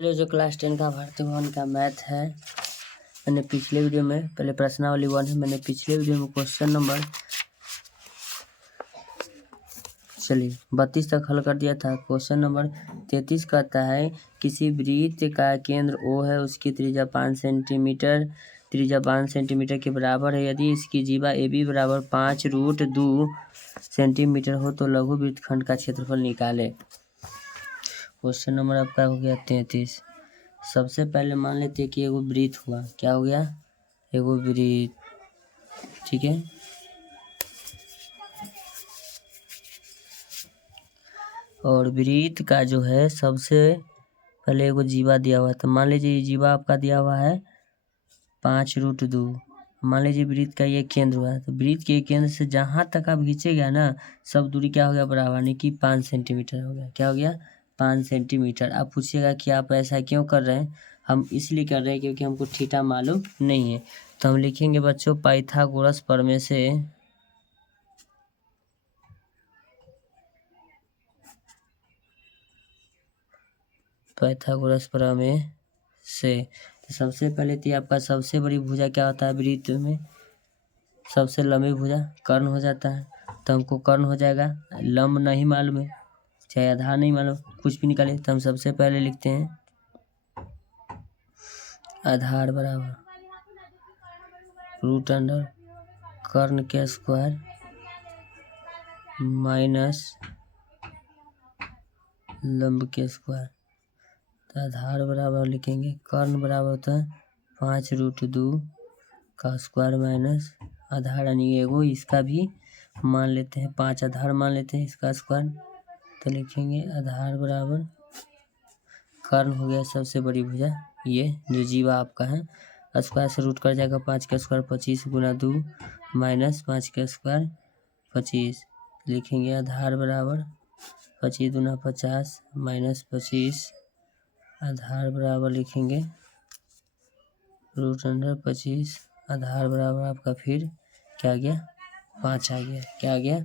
चलो जो क्लास 10 का भारतीय भवन का मैथ है, मैंने पिछले वीडियो में पहले प्रश्नावली 1 है, मैंने पिछले वीडियो में क्वेश्चन नंबर 32 तक हल कर दिया था। क्वेश्चन नंबर 33 कहता है किसी वृत्त का केंद्र O है, उसकी त्रिज्या 5 सेंटीमीटर के बराबर है। यदि इसकी जीवा AB बराबर 5√2 सेंटीमीटर हो तो लघु वृत्तखंड का क्षेत्रफल निकाले। क्वेश्चन नंबर आपका हो गया 33। सबसे पहले मान लेते हैं कि एगो वृत्त हुआ, क्या हो गया, एगो वृत्त, ठीक है। और वृत्त का जो है सबसे पहले एगो जीवा दिया हुआ है, तो मान लीजिए जीवा आपका दिया हुआ है 5√2। मान लीजिए वृत्त का ये केंद्र हुआ है, तो वृत्त के केंद्र से जहाँ तक आप खींचेगा ना, सब दूरी क्या हो गया, बराबर, यानी कि 5 सेंटीमीटर हो गया। क्या हो गया, 5 सेंटीमीटर। आप पूछिएगा कि आप ऐसा क्यों कर रहे हैं, हम इसलिए कर रहे हैं क्योंकि हमको थीटा मालूम नहीं है। तो हम लिखेंगे बच्चों पाइथागोरस प्रमेय से तो सबसे पहले तो आपका सबसे बड़ी भुजा क्या होता है, वृत्त में सबसे लंबी भुजा कर्ण हो जाता है, तो हमको कर्ण हो जाएगा। लंब नहीं मालूम है, चाहे आधार नहीं मालूम, कुछ भी निकाले, तो हम सबसे पहले लिखते हैं आधार बराबर √अंडर कर्ण के स्क्वायर माइनस लंब के स्क्वायर। तो आधार बराबर लिखेंगे, कर्ण बराबर होता है 5√2 का स्क्वायर माइनस आधार, यानी एगो इसका भी मान लेते हैं 5 आधार मान लेते हैं इसका स्क्वायर। तो लिखेंगे आधार बराबर कर्ण हो गया सबसे बड़ी भुजा, ये जो जीवा आपका है, स्क्वायर से रूट कर जाएगा 5 का स्क्वायर 25 गुना 2 माइनस 5 का स्क्वायर 25। लिखेंगे आधार बराबर 25 दूना 50 माइनस 25, आधार बराबर लिखेंगे √25, आधार बराबर आपका फिर क्या आ गया, 5 आ गया। क्या आ गया,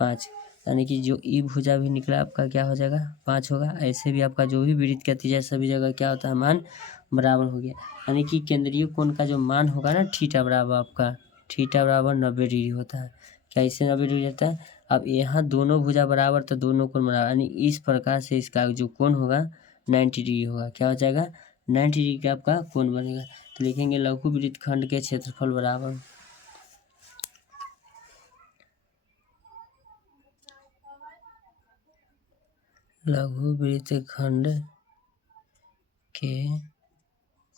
5, यानी कि जो ई भुजा भी निकला आपका क्या हो जाएगा, 5 होगा। ऐसे भी आपका जो भी वृत्त का त्रिज्या सभी जगह क्या होता है, मान बराबर हो गया। यानी कि केंद्रीय कोण का जो मान होगा ना, थीटा बराबर आपका 90 डिग्री होता है। क्या इससे 90 डिग्री रहता है। अब यहाँ दोनों भुजा बराबर तो दोनों कोण बराबर, यानी इस प्रकार से इसका जो कोण होगा 90 डिग्री होगा। क्या हो जाएगा, 90 डिग्री का आपका कोण बनेगा। तो लिखेंगे लघु वृत्तखंड के क्षेत्रफल बराबर लघु वृत्तखंड के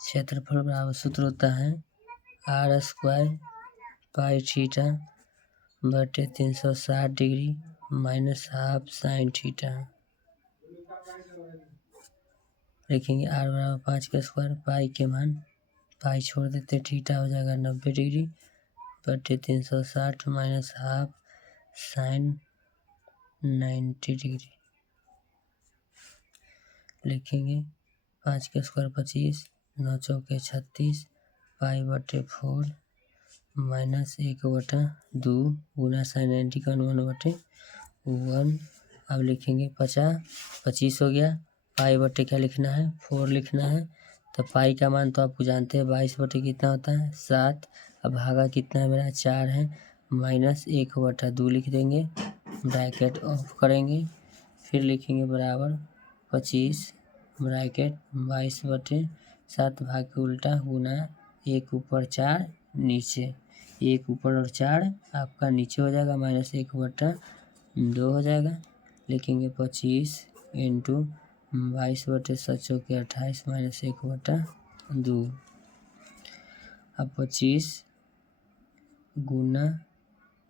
क्षेत्रफल बराबर, सूत्र होता है r² पाई थीटा बटे 360 degree minus half sine theta. लिखेंगे r बराबर 5 का स्क्वायर, पाई के मान पाई छोड़ देते, थीटा हो जाएगा 90 डिग्री बटे 360 माइनस हाफ साइन 90 डिग्री। लिखेंगे 5 का स्क्वायर 25, 9 चौके 36 पाई बटे 4 माइनस 1/2 गुना साइन 90 का 1/1। अब लिखेंगे 25 हो गया, पाई बटे क्या लिखना है, 4 लिखना है। तो पाई का मान तो आपको जानते हैं 22 बटे कितना होता है, 7। अब भागा कितना है मेरा, 4 है, माइनस 1/2 लिख देंगे, ब्रैकेट ऑफ करेंगे, फिर लिखेंगे बराबर 25 ब्रैकेट 22/7 भाग के उल्टा गुना 1 ऊपर 4 नीचे, 1 ऊपर और 4 आपका नीचे हो जाएगा, माइनस 1/2 हो जाएगा। लिखेंगे 25 इंटू 22/7 चौके 28 माइनस 1/2। अब 25 गुना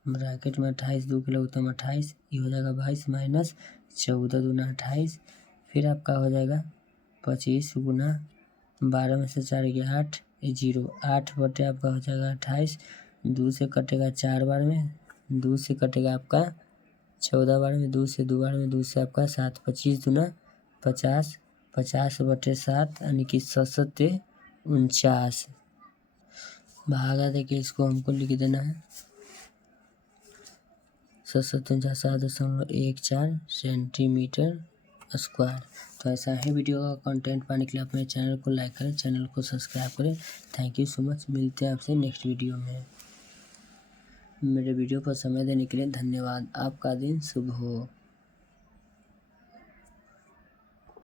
ब्रैकेट में 28 2 किलो उत्तम 28, ये हो जाएगा 22 माइनस 14 दूना 28। फिर आपका हो जाएगा 25 गुना 12 में से 4 गया 8, 0 8 बटे आपका हो जाएगा 28, 2 से कटेगा 4 बार में, 2 से कटेगा आपका 14 बार में, 2 से 2 बार में, 2 से आपका 7, 25 दूना 50, 50/7 यानी कि 7×49 भागा देखिए, इसको हमको लिख देना है 7×49 7.14 सेंटीमीटर स्क्वायर। तो ऐसा ही वीडियो का कंटेंट पाने के लिए अपने चैनल को लाइक करें, चैनल को सब्सक्राइब करें। Thank you so much. मिलते हैं आपसे नेक्स्ट वीडियो में। मेरे वीडियो पर समय देने के लिए धन्यवाद। आपका दिन शुभ हो।